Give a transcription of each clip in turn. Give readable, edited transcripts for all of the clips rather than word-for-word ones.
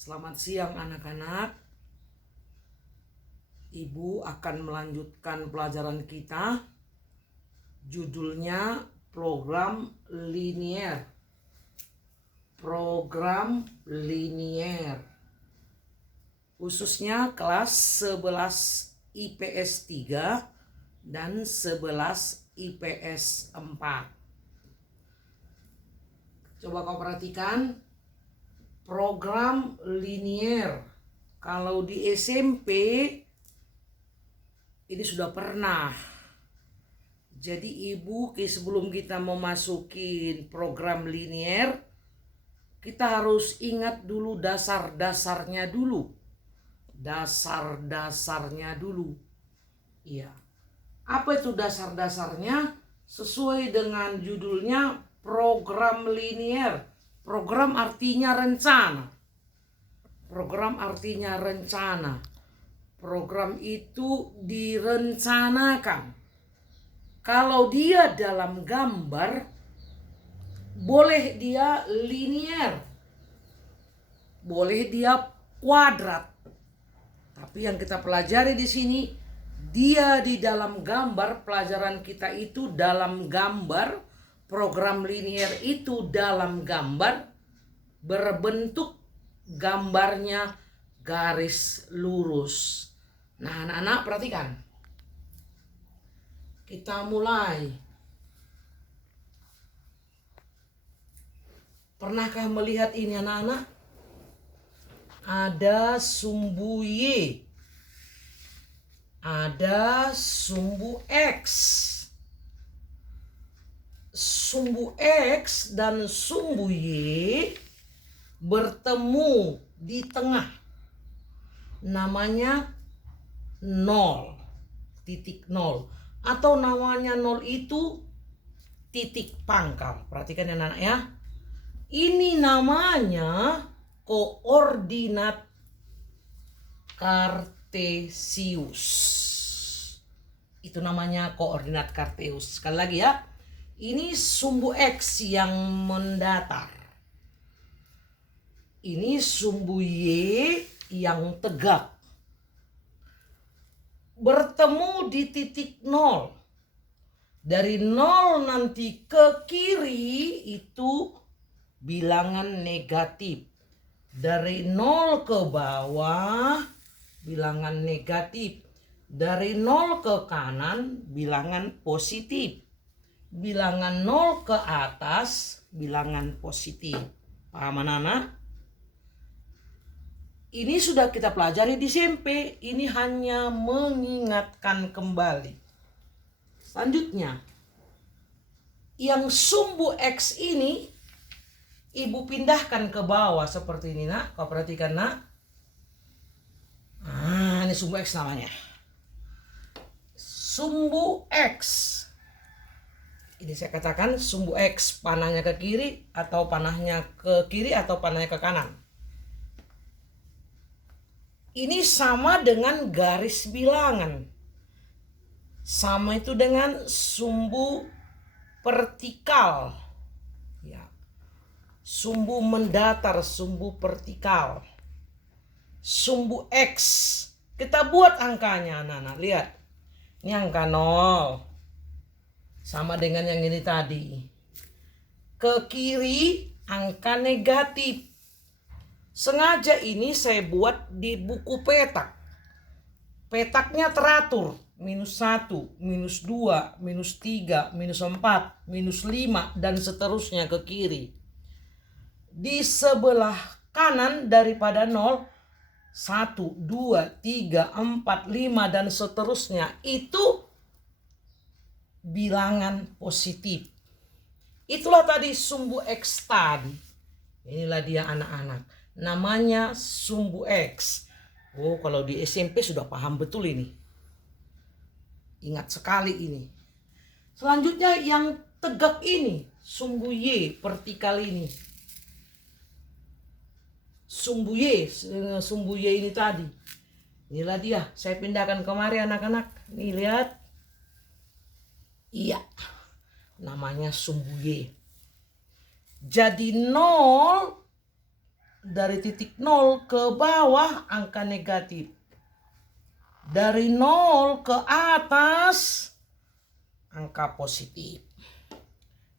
Selamat siang anak-anak. Ibu akan melanjutkan pelajaran kita. Judulnya program linier. Program linier. Khususnya kelas 11 IPS 3 dan 11 IPS 4. Coba kau perhatikan program linier. Kalau di SMP ini sudah pernah. Jadi ibu sebelum kita memasukin program linier, kita harus ingat dulu dasar-dasarnya dulu. Dasar-dasarnya dulu. Iya. Apa itu dasar-dasarnya? Sesuai dengan judulnya program linier. Program artinya rencana. Program artinya rencana. Program itu direncanakan. Kalau dia dalam gambar, boleh dia linier. Boleh dia kuadrat. Tapi yang kita pelajari di sini, dia di dalam gambar, pelajaran kita itu dalam gambar, program linier itu dalam gambar, berbentuk gambarnya garis lurus. Nah anak-anak perhatikan. Kita mulai. Pernahkah melihat ini anak-anak? Ada sumbu Y. Ada sumbu X. Sumbu X dan sumbu Y bertemu di tengah. Namanya 0. Titik 0. Atau namanya 0 itu titik pangkal. Perhatikan ya anak ya. Ini namanya koordinat Kartesius. Itu namanya koordinat Kartesius. Sekali lagi ya. Ini sumbu X yang mendatar. Ini sumbu Y yang tegak. Bertemu di titik 0. Dari 0 nanti ke kiri itu bilangan negatif. Dari 0 ke bawah bilangan negatif. Dari 0 ke kanan bilangan positif. Bilangan 0 ke atas bilangan positif. Paham anak-anak? Ini sudah kita pelajari di SMP. Ini hanya mengingatkan kembali. Selanjutnya, yang sumbu X ini ibu pindahkan ke bawah seperti ini nak. Kau perhatikan nak. Ini sumbu X namanya. Sumbu X. Ini saya katakan sumbu X, panahnya ke kiri atau panahnya ke kiri atau panahnya ke kanan. Ini sama dengan garis bilangan. Sama itu dengan sumbu vertikal. Ya. Sumbu mendatar, sumbu vertikal. Sumbu X. Kita buat angkanya anak-anak. Lihat. Ini angka 0. Sama dengan yang ini tadi. Ke kiri angka negatif. Sengaja ini saya buat di buku petak. Petaknya teratur. -1, -2, -3, -4, -5 dan seterusnya ke kiri. Di sebelah kanan daripada 0, 1, 2, 3, 4, 5 dan seterusnya itu bilangan positif. Itulah tadi sumbu X tadi. Inilah dia anak-anak. Namanya sumbu X. Oh, kalau di SMP sudah paham betul ini. Ingat sekali ini. Selanjutnya yang tegak ini, sumbu Y vertikal ini. Sumbu Y ini tadi. Inilah dia. Saya pindahkan kemari anak-anak. Nih lihat. Iya. Namanya sumbu Y. Jadi 0 dari titik 0 ke bawah angka negatif. Dari 0 ke atas angka positif.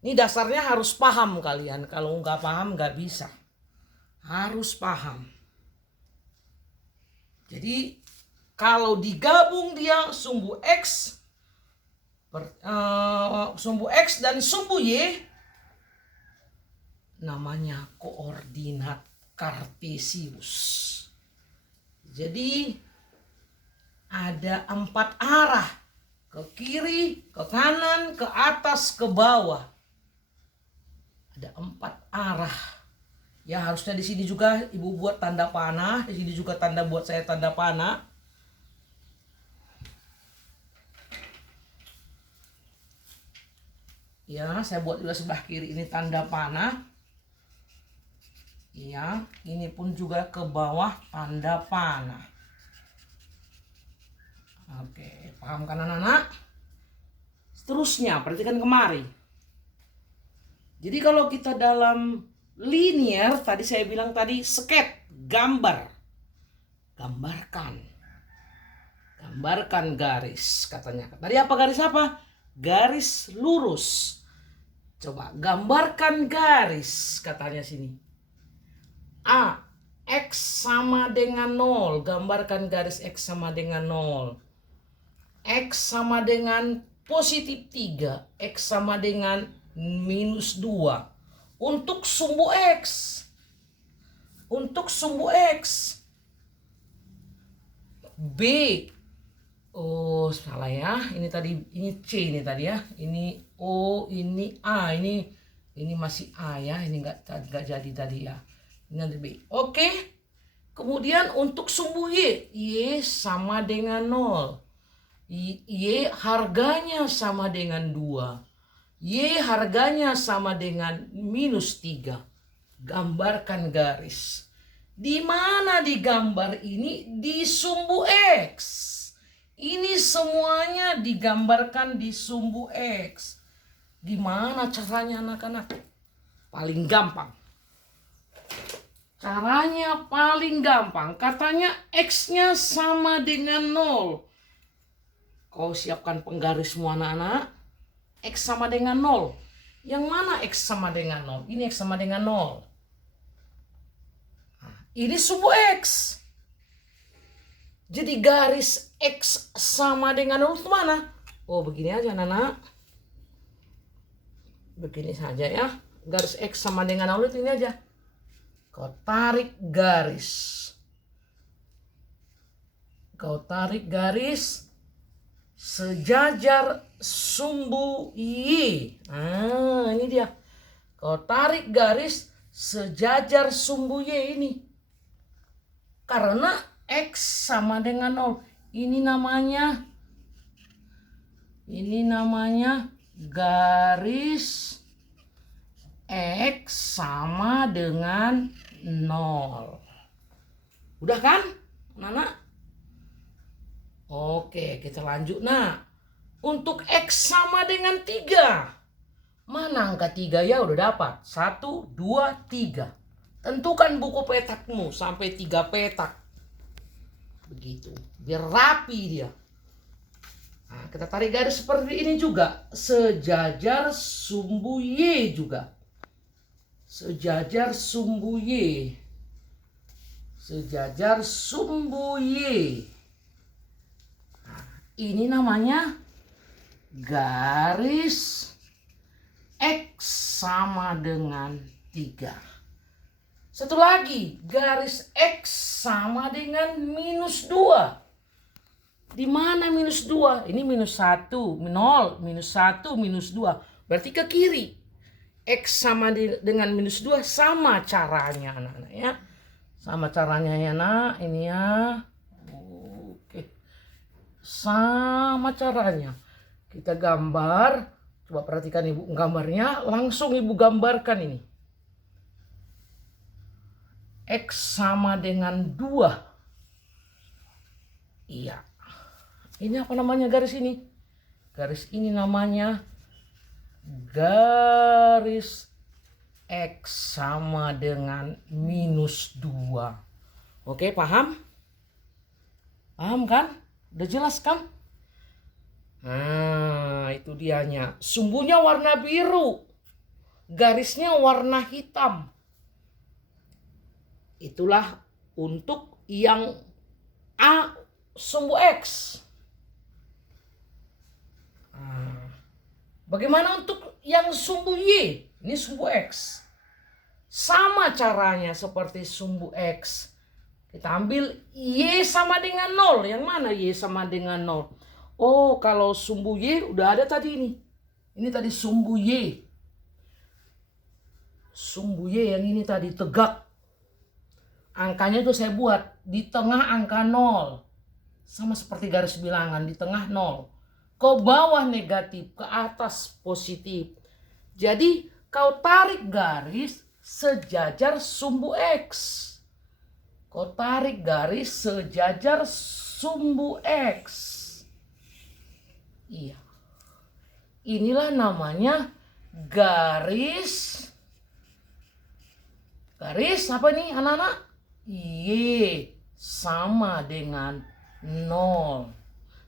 Ini dasarnya harus paham kalian. Kalau nggak paham nggak bisa. Harus paham. Jadi kalau digabung dia sumbu X, sumbu X dan sumbu Y, namanya koordinat kartesius. Jadi ada 4 arah. Ke kiri, ke kanan, ke atas, ke bawah. Ada 4 arah. Ya harusnya di sini juga ibu buat tanda panah. Di sini juga tanda buat saya tanda panah. Ya, saya buat juga sebelah kiri ini tanda panah. Ya, ini pun juga ke bawah tanda panah. Oke, paham kan anak-anak? Seterusnya, perhatikan kemari. Jadi kalau kita dalam linear, tadi saya bilang tadi sketch, gambar. Gambarkan garis katanya. Tadi apa garis apa? Garis lurus. Coba gambarkan garis katanya sini. A, X sama dengan 0. Gambarkan garis X sama dengan 0. X sama dengan positif 3. X sama dengan minus 2. Untuk sumbu X. B. Oh, salah ya. Ini tadi, ini C ini tadi ya. Ini O, ini A. Ini masih A ya. Ini enggak jadi tadi ya. Ini nanti B. Oke. Kemudian untuk sumbu Y. Y sama dengan 0. Y harganya sama dengan 2. Y harganya sama dengan minus 3. Gambarkan garis. Di mana digambar ini? Di sumbu X. Ini semuanya digambarkan di sumbu X. Gimana caranya anak-anak? Paling gampang. Caranya paling gampang. Katanya X-nya sama dengan 0. Kau siapkan penggaris semua anak-anak. X sama dengan 0. Yang mana X sama dengan 0? Ini X sama dengan 0. Nah, ini sumbu X. Jadi garis X sama dengan 0 itu mana? Oh begini aja anak-anak. Begini saja ya. Garis X sama dengan 0 itu ini aja. Kau tarik garis. Sejajar sumbu Y. Nah, ini dia. Kau tarik garis sejajar sumbu Y ini. Karena X sama dengan 0. Ini namanya garis X sama dengan 0. Udah kan, anak-anak? Oke, kita lanjut. Nah, untuk X sama dengan 3. Mana angka 3 ya? Udah dapat. 1, 2, 3. Tentukan buku petakmu sampai 3 petak. Begitu. Biar rapi dia. Nah, kita tarik garis seperti ini juga. Sejajar sumbu Y juga. Sejajar sumbu Y. Nah, ini namanya garis X sama dengan 3. Satu lagi, garis X sama dengan minus 2. Di mana minus 2? Ini minus 1, 0, minus 1, minus 2. Berarti ke kiri. X sama dengan minus 2 sama caranya anak-anak ya. Sama caranya ya nak, ini ya. Oke. Sama caranya. Kita gambar. Coba perhatikan ibu gambarnya. Langsung ibu gambarkan ini. X sama dengan 2. Iya. Ini apa namanya garis ini? Garis ini namanya garis X sama dengan minus 2. Oke, paham? Paham kan? Udah jelas kan? Nah, itu dianya. Sumbunya warna biru. Garisnya warna hitam. Itulah untuk yang A sumbu X. Bagaimana untuk yang sumbu Y? Ini sumbu X. Sama caranya seperti sumbu X. Kita ambil Y sama dengan 0. Yang mana Y sama dengan 0? Oh, kalau sumbu Y udah ada tadi ini. Ini tadi sumbu Y. Sumbu Y yang ini tadi tegak. Angkanya tuh saya buat di tengah angka 0. Sama seperti garis bilangan, di tengah 0. Ke bawah negatif, ke atas positif. Jadi kau tarik garis sejajar sumbu X. Kau tarik garis sejajar sumbu X. Iya. Inilah namanya garis apa nih anak-anak? Y sama dengan 0.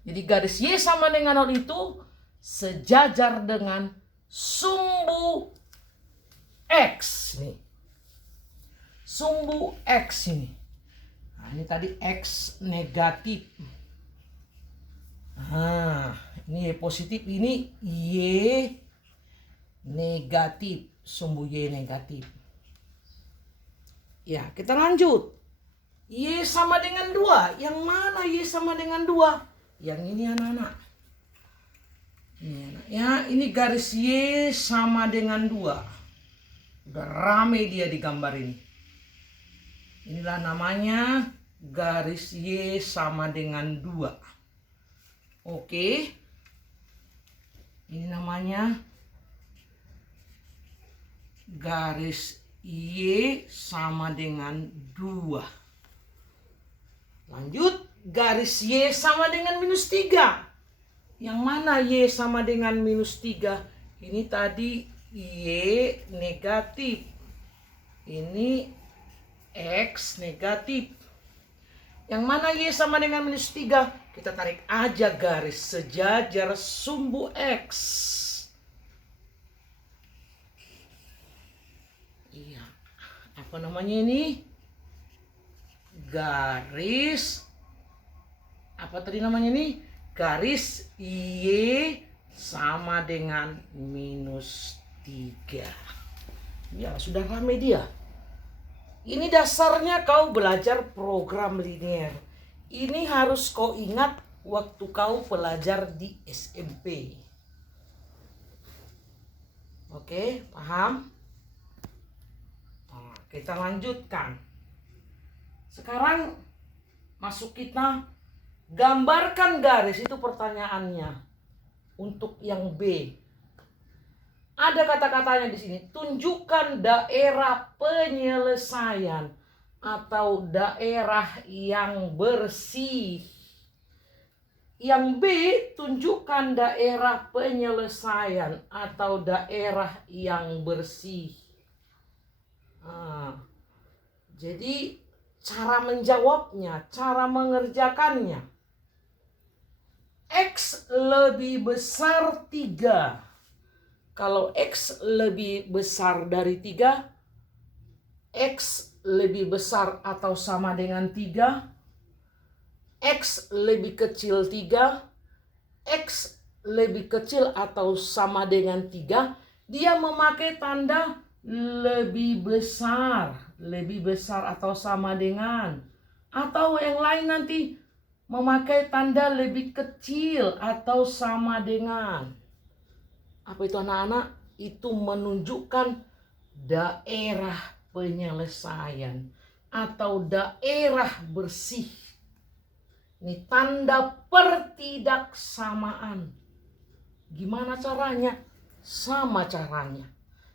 Jadi garis Y sama dengan 0 itu sejajar dengan sumbu X nih. Sumbu X ini. Nah, ini tadi X negatif. Nah, ini Y positif, ini Y negatif. Sumbu Y negatif. Ya, kita lanjut. Y sama dengan 2. Yang mana Y sama dengan 2? Yang ini anak-anak. Ya, ini garis Y sama dengan 2. Udah rame dia di gambar ini. Inilah namanya garis Y sama dengan 2. Oke. Ini namanya garis Y sama dengan 2. Lanjut, garis Y sama dengan minus 3. Yang mana Y sama dengan minus 3? Ini tadi Y negatif. Ini X negatif. Yang mana Y sama dengan minus 3? Kita tarik aja garis sejajar sumbu X. Iya. Apa namanya ini? Garis. Apa tadi namanya ini? Garis Y sama dengan minus 3. Ya, sudah rame dia. Ini dasarnya kau belajar program linear. Ini harus kau ingat waktu kau belajar di SMP. Oke, paham? Nah, kita lanjutkan. Sekarang masuk kita gambarkan garis, itu pertanyaannya. Untuk yang B. Ada kata-katanya di sini. Tunjukkan daerah penyelesaian atau daerah yang bersih. Yang B, tunjukkan daerah penyelesaian atau daerah yang bersih. Jadi cara menjawabnya, cara mengerjakannya. X lebih besar 3. Kalau X lebih besar dari 3, X lebih besar atau sama dengan 3, X lebih kecil 3, X lebih kecil atau sama dengan 3, dia memakai tanda lebih besar atau sama dengan. Atau yang lain nanti memakai tanda lebih kecil atau sama dengan. Apa itu anak-anak? Itu menunjukkan daerah penyelesaian atau daerah bersih. Ini tanda pertidaksamaan. Gimana caranya? Sama caranya.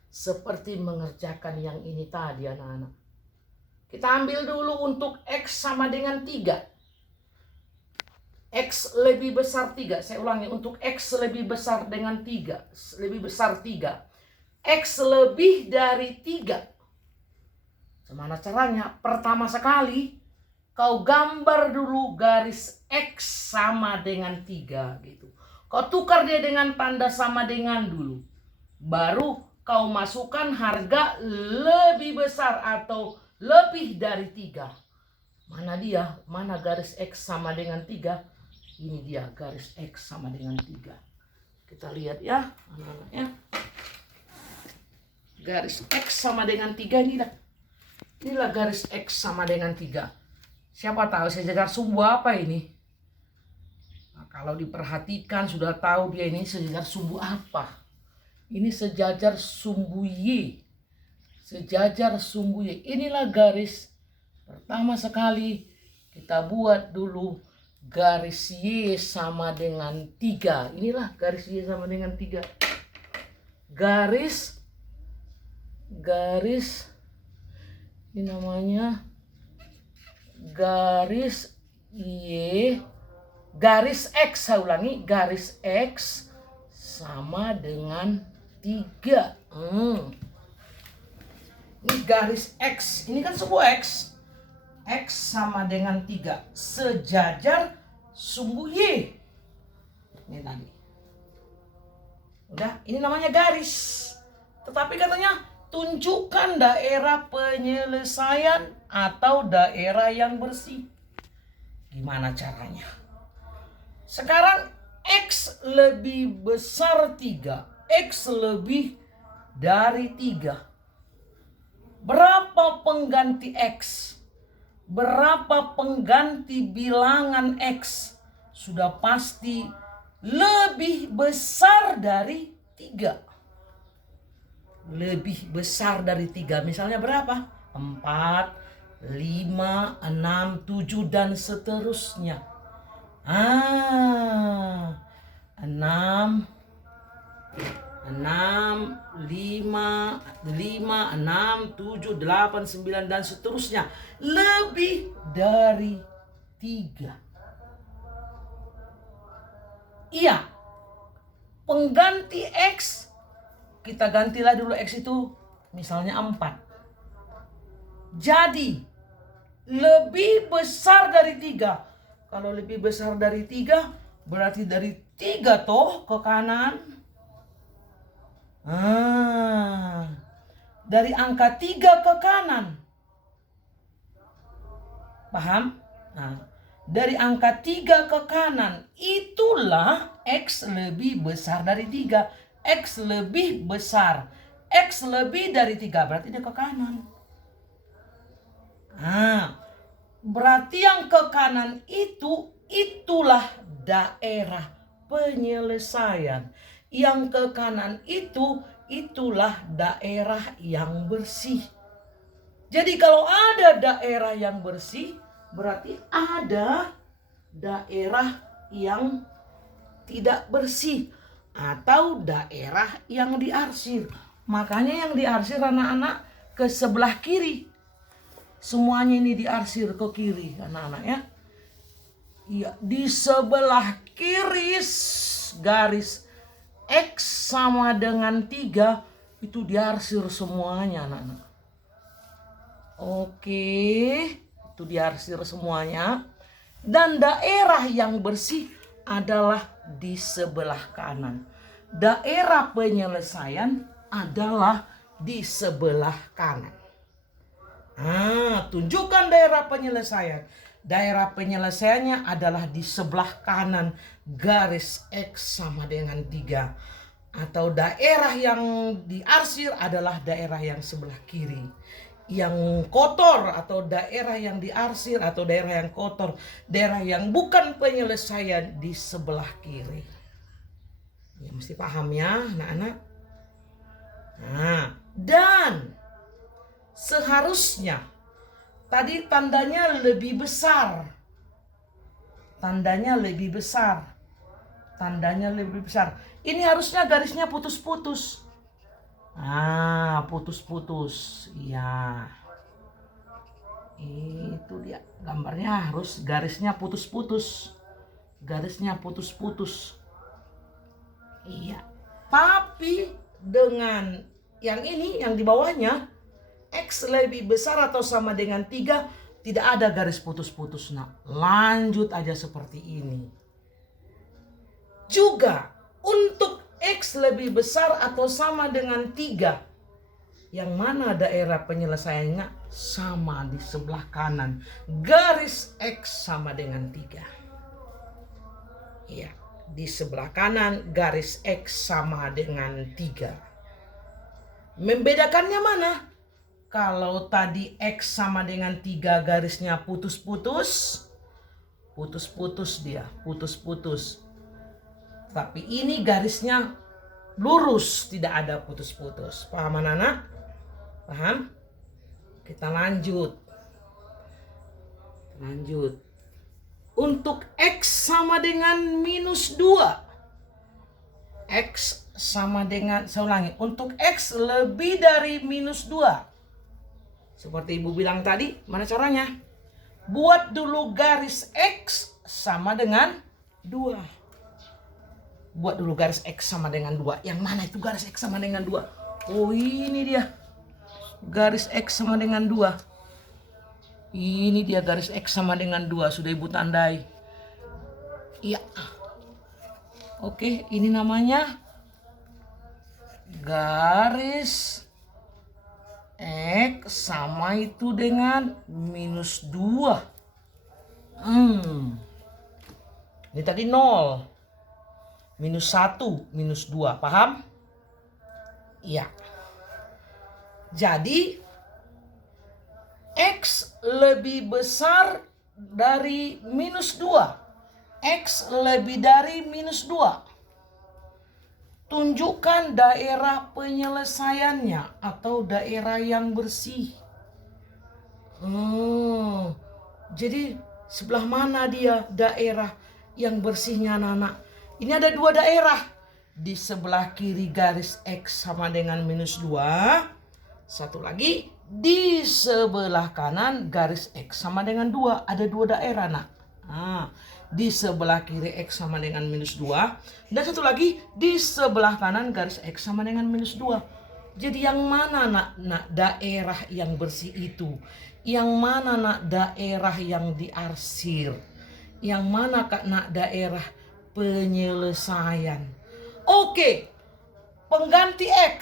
Seperti mengerjakan yang ini tadi anak-anak. Kita ambil dulu untuk X sama dengan 3. X lebih besar 3. Saya ulangi, untuk X lebih besar dengan 3. Lebih besar 3. X lebih dari 3. Gimana caranya? Pertama sekali kau gambar dulu garis X sama dengan 3 gitu. Kau tukar dia dengan tanda sama dengan dulu. Baru kau masukkan harga lebih besar atau lebih dari 3. Mana dia? Mana garis X sama dengan 3? Ini dia garis X sama dengan 3. Kita lihat ya anak-anak ya. Garis X sama dengan 3 inilah garis X sama dengan 3. Siapa tahu sejajar sumbu apa ini? Nah, kalau diperhatikan sudah tahu dia ini sejajar sumbu apa. Ini sejajar sumbu Y. Sejajar sumbu Y. Inilah garis pertama sekali kita buat dulu garis Y sama dengan 3. Inilah garis Y sama dengan 3. Garis ini namanya garis Y, garis X, saya ulangi, garis X sama dengan 3. Ini garis X, ini kan sebuah X. X sama dengan 3, sejajar sumbu Y. Ini tadi. Udah, ini namanya garis. Tetapi katanya tunjukkan daerah penyelesaian atau daerah yang bersih. Gimana caranya? Sekarang X lebih besar 3. X lebih dari 3. Berapa pengganti X? Berapa pengganti bilangan X? Sudah pasti lebih besar dari 3. Lebih besar dari 3. Misalnya berapa? 4, 5, 6, 7 dan seterusnya. 6, 5, 6, 7, 8, 9 dan seterusnya. Lebih dari 3. Iya. Pengganti X, kita gantilah dulu X itu misalnya 4. Jadi lebih besar dari 3. Kalau lebih besar dari 3 berarti dari 3 toh ke kanan. Dari angka 3 ke kanan. Paham? Dari angka 3 ke kanan itulah X lebih besar dari 3. X lebih besar. X lebih dari 3 berarti dia ke kanan. Berarti yang ke kanan itulah daerah penyelesaian. Yang ke kanan itulah daerah yang bersih. Jadi kalau ada daerah yang bersih, berarti ada daerah yang tidak bersih atau daerah yang diarsir. Makanya yang diarsir anak-anak ke sebelah kiri. Semuanya ini diarsir ke kiri anak-anak ya. Iya, di sebelah kiri garis X sama dengan 3 itu diarsir semuanya anak-anak. Oke, itu diarsir semuanya. Dan daerah yang bersih adalah di sebelah kanan. Daerah penyelesaian adalah di sebelah kanan. Tunjukkan daerah penyelesaian. Daerah penyelesaiannya adalah di sebelah kanan garis X sama dengan 3. Atau daerah yang diarsir adalah daerah yang sebelah kiri. Yang kotor atau daerah yang diarsir atau daerah yang kotor, daerah yang bukan penyelesaian di sebelah kiri. Ya, mesti paham ya anak-anak. Dan seharusnya tadi tandanya lebih besar. Tandanya lebih besar. Tandanya lebih besar. Ini harusnya garisnya putus-putus. Putus-putus. Ya. Itu dia. Gambarnya harus garisnya putus-putus. Garisnya putus-putus. Iya. Tapi dengan yang ini, yang di bawahnya, X lebih besar atau sama dengan 3, tidak ada garis putus-putus nak. Lanjut aja seperti ini. Juga untuk X lebih besar atau sama dengan 3, yang mana daerah penyelesaiannya sama di sebelah kanan. Garis X sama dengan 3. Ya, di sebelah kanan garis X sama dengan 3. Membedakannya mana? Kalau tadi X sama dengan 3 garisnya putus-putus, putus-putus dia, putus-putus. Tapi ini garisnya lurus, tidak ada putus-putus. Paham anak-anak? Paham? Kita lanjut. Lanjut. Untuk X sama dengan minus 2. X sama dengan, saya ulangi, untuk X lebih dari minus 2. Seperti ibu bilang tadi, mana caranya? Buat dulu garis X sama dengan 2. Buat dulu garis X sama dengan 2. Yang mana itu garis X sama dengan 2? Oh, ini dia. Garis X sama dengan 2. Ini dia garis X sama dengan 2. Sudah ibu tandai. Iya. Oke, ini namanya garis X sama itu dengan minus 2. Ini tadi 0. Minus 1, minus 2. Paham? Iya. Jadi X lebih besar dari minus 2. X lebih dari minus 2. Tunjukkan daerah penyelesaiannya atau daerah yang bersih. Jadi sebelah mana dia daerah yang bersihnya anak-anak? Ini ada 2 daerah. Di sebelah kiri garis X sama dengan minus 2. Satu lagi di sebelah kanan garis X sama dengan 2. Ada 2 daerah nak. Di sebelah kiri X sama dengan minus 2. Dan satu lagi di sebelah kanan garis X sama dengan minus 2. Jadi yang mana nak daerah yang bersih itu? Yang mana nak daerah yang diarsir? Yang mana nak daerah penyelesaian? Oke, pengganti X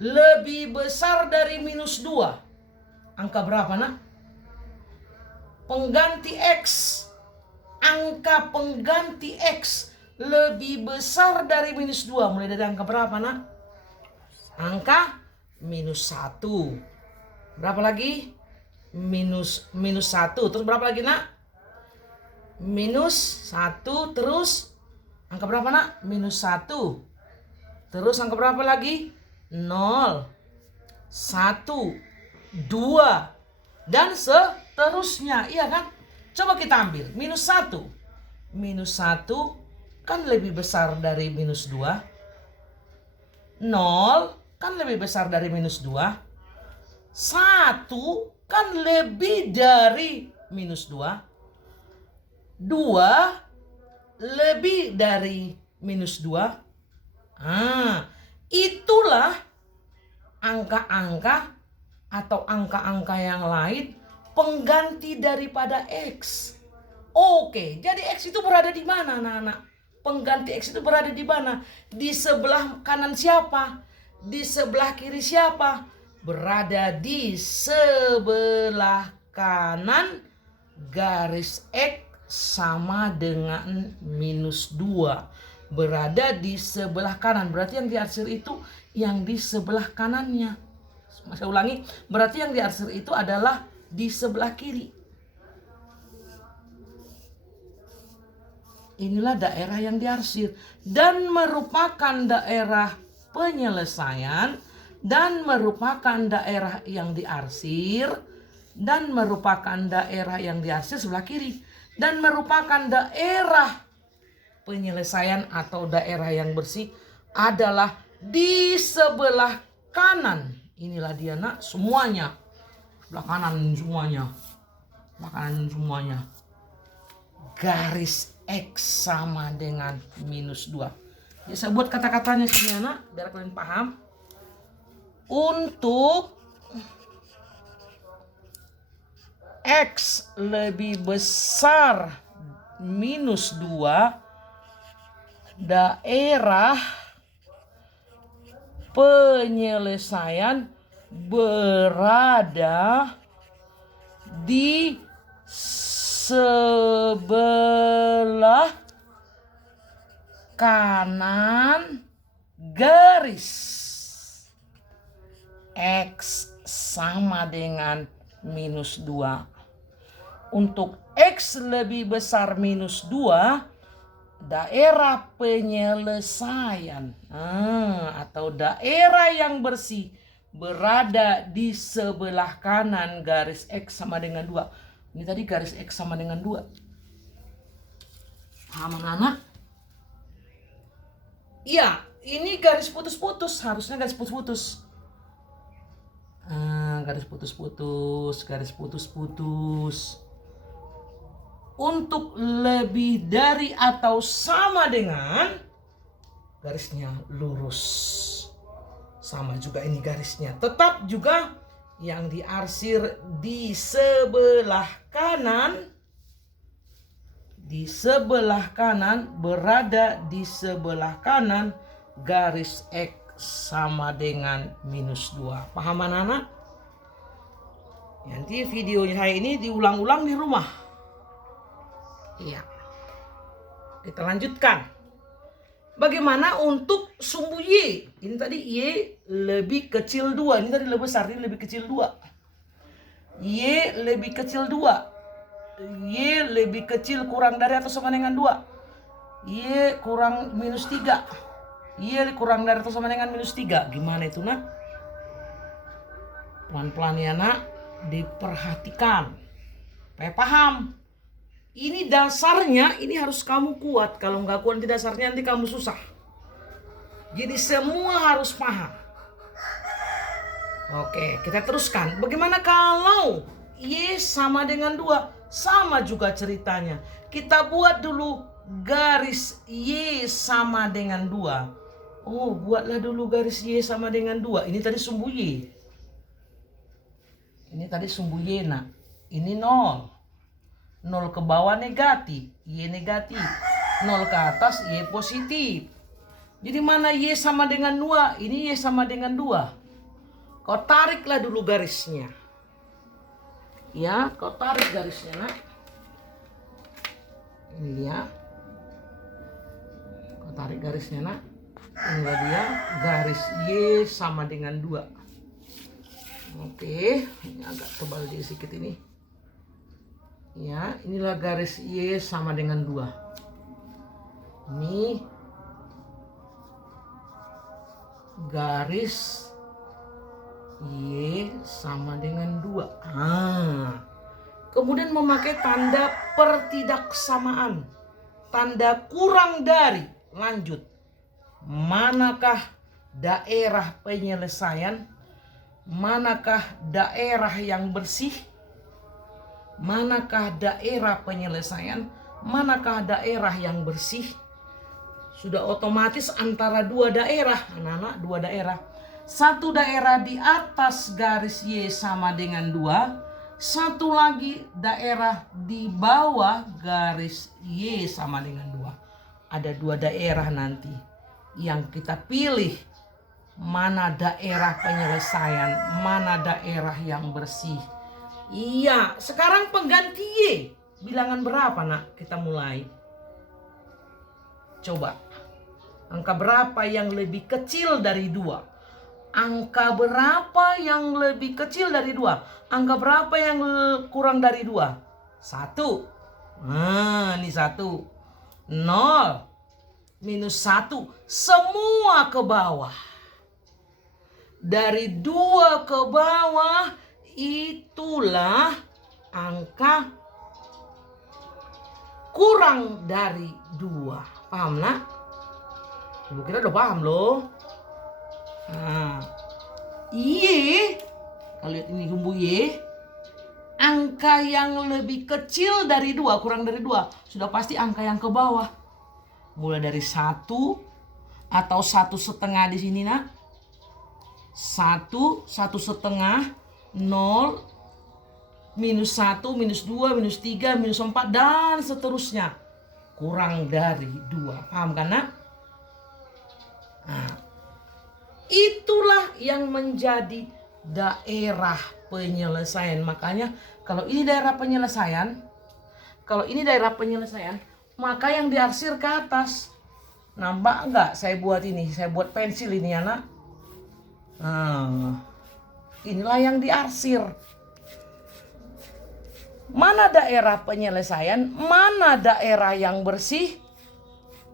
lebih besar dari minus 2. Angka berapa nak? Pengganti X, angka pengganti X lebih besar dari minus 2. Mulai dari angka berapa nak? Angka minus 1. Berapa lagi? Minus 1. Terus berapa lagi nak? Minus 1. Terus angka berapa nak? Minus 1. Terus angka berapa lagi? 0, 1, 2. Dan seterusnya, iya kan? Coba kita ambil minus 1. Minus 1 kan lebih besar dari minus 2. 0 kan lebih besar dari minus 2. 1 kan lebih dari minus 2. 2 lebih dari minus 2. Itulah angka-angka atau angka-angka yang lain pengganti daripada X. Oke, jadi X itu berada di mana anak-anak? Pengganti X itu berada di mana? Di sebelah kanan siapa? Di sebelah kiri siapa? Berada di sebelah kanan garis X sama dengan minus 2. Berada di sebelah kanan. Berarti yang diarsir itu yang di sebelah kanannya. Saya ulangi, berarti yang diarsir itu adalah di sebelah kiri. Inilah daerah yang diarsir dan merupakan daerah penyelesaian dan merupakan daerah yang diarsir dan merupakan daerah yang diarsir sebelah kiri dan merupakan daerah penyelesaian atau daerah yang bersih adalah di sebelah kanan. Inilah dia nak, semuanya sebelah kanan semuanya, sebelah kanan semuanya. Garis X sama dengan minus 2. Ya, saya buat kata-katanya sini anak biar kalian paham. untuk X lebih besar minus 2, daerah penyelesaian berada di sebelah kanan garis. X sama dengan minus 2. Untuk X lebih besar minus 2, daerah penyelesaian atau daerah yang bersih berada di sebelah kanan garis X sama dengan 2. Ini tadi garis X sama dengan 2. Paham anak-anak? Iya, ini garis putus-putus. Harusnya garis putus-putus. Garis putus-putus. Untuk lebih dari atau sama dengan, garisnya lurus. Sama juga ini garisnya. Tetap juga yang diarsir di sebelah kanan. Di sebelah kanan, berada di sebelah kanan garis X sama dengan minus 2. Paham anak-anak? Nanti videonya saya ini diulang-ulang di rumah. Iya. Kita lanjutkan. Bagaimana untuk sumbu Y? Ini tadi Y lebih kecil 2. Ini tadi lebih besar, ini lebih kecil 2. Y lebih kecil 2. Y lebih kecil kurang dari atau sama dengan 2. Y kurang minus 3. Y kurang dari atau sama dengan minus 3. Gimana itu nak? Pelan-pelan ya nak. Diperhatikan. Supaya paham. Ini dasarnya, ini harus kamu kuat. Kalau nggak kuat di dasarnya nanti kamu susah. Jadi semua harus paham. Oke, kita teruskan. Bagaimana kalau Y sama dengan 2? Sama juga ceritanya. Kita buat dulu garis Y sama dengan 2. Oh, buatlah dulu garis Y sama dengan 2. Ini tadi sumbu Y. Ini tadi sumbu Y nak. Ini 0. 0 ke bawah negatif, Y negatif. 0 ke atas, Y positif. Jadi mana Y sama dengan 2? Ini Y sama dengan 2. Kau tariklah dulu garisnya. Ya, kau tarik garisnya nak. Ini dia. Kau tarik garisnya nak. Inilah dia, garis Y sama dengan 2. Oke, ini agak tebal sedikit ini. Ya, inilah garis Y sama dengan 2. Ini garis Y sama dengan 2. Kemudian memakai tanda pertidaksamaan. Tanda kurang dari. Lanjut. Manakah daerah penyelesaian? Manakah daerah yang bersih? Manakah daerah penyelesaian? Manakah daerah yang bersih? Sudah otomatis antara dua daerah, anak-anak, dua daerah. Satu daerah di atas garis Y sama dengan 2. Satu lagi daerah di bawah garis Y sama dengan 2. Ada dua daerah nanti yang kita pilih. Mana daerah penyelesaian, mana daerah yang bersih. Iya, sekarang pengganti Y. Bilangan berapa nak? Kita mulai. Coba. Angka berapa yang lebih kecil dari 2? Angka berapa yang lebih kecil dari 2? Angka berapa yang kurang dari 2? 1. Nah, ini 1. 0. Minus 1. Semua ke bawah. Dari 2 ke bawah. Itulah angka kurang dari 2. Paham nak? Ibu kira udah paham loh. Nah, Y, kalau lihat ini sumbu Y, angka yang lebih kecil dari 2, kurang dari 2, sudah pasti angka yang ke bawah. Mulai dari 1 atau 1,5 di sini nak. 1, 1,5, 0, minus 1, minus 2, minus 3, minus 4, dan seterusnya. Kurang dari 2. Paham kan, nak? Nah, itulah yang menjadi daerah penyelesaian. Makanya kalau ini daerah penyelesaian, maka yang diarsir ke atas. Nampak enggak saya buat ini? Saya buat pensil ini, anak. Nah, inilah yang diarsir. Mana daerah penyelesaian? Mana daerah yang bersih?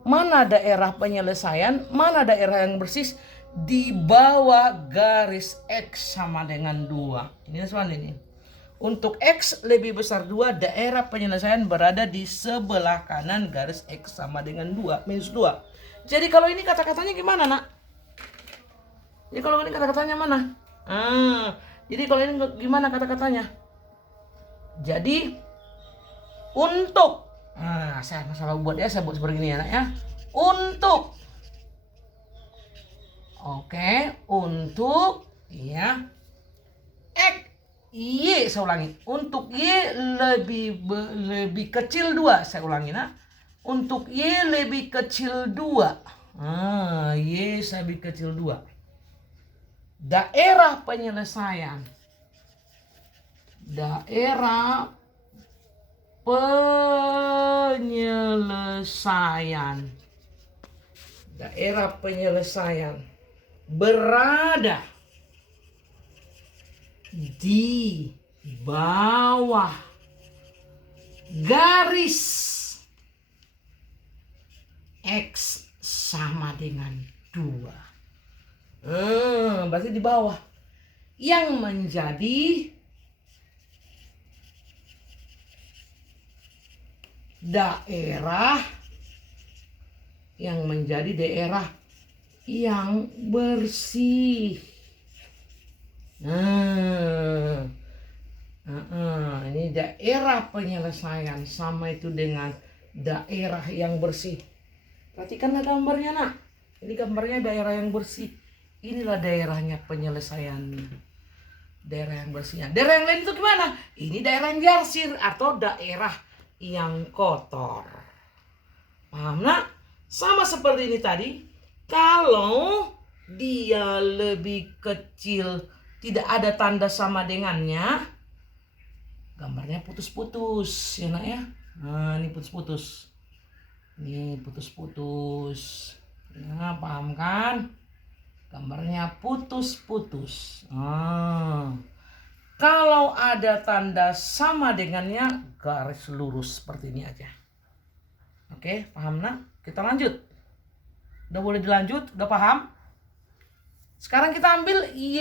Mana daerah penyelesaian? Mana daerah yang bersih? Di bawah garis X sama dengan 2. Ini soal ini. Untuk X lebih besar 2, daerah penyelesaian berada di sebelah kanan garis X sama dengan 2, minus 2. Jadi kalau ini kata-katanya gimana, nak? Jadi kalau ini kata-katanya mana? Jadi kalau ini gimana kata-katanya? Jadi untuk, saya masalah buat saya buat seperti ini, anak ya. Untuk, oke, untuk, ya, X, Y, saya ulangi. Untuk Y lebih kecil 2, saya ulangi, nak. Untuk Y lebih kecil 2. Y lebih kecil 2. Daerah penyelesaian. Daerah penyelesaian berada di bawah garis X sama dengan 2. Berarti di bawah. Yang menjadi daerah yang bersih. Ini daerah penyelesaian sama itu dengan daerah yang bersih. Perhatikanlah gambarnya, nak. Ini gambarnya daerah yang bersih. Inilah daerahnya penyelesaiannya. Daerah yang bersihnya. Daerah yang lain itu gimana? Ini daerah yang diarsir atau daerah yang kotor. Paham, nak? Sama seperti ini tadi. Kalau dia lebih kecil, tidak ada tanda sama dengannya, gambarnya putus-putus, ya, nak ya. Ini putus-putus. Ini putus-putus. Nah, paham kan? Gambarnya putus-putus. Kalau ada tanda sama dengannya, garis lurus seperti ini aja. Oke, paham, nak? Kita lanjut. Udah boleh dilanjut? Udah paham? Sekarang kita ambil Y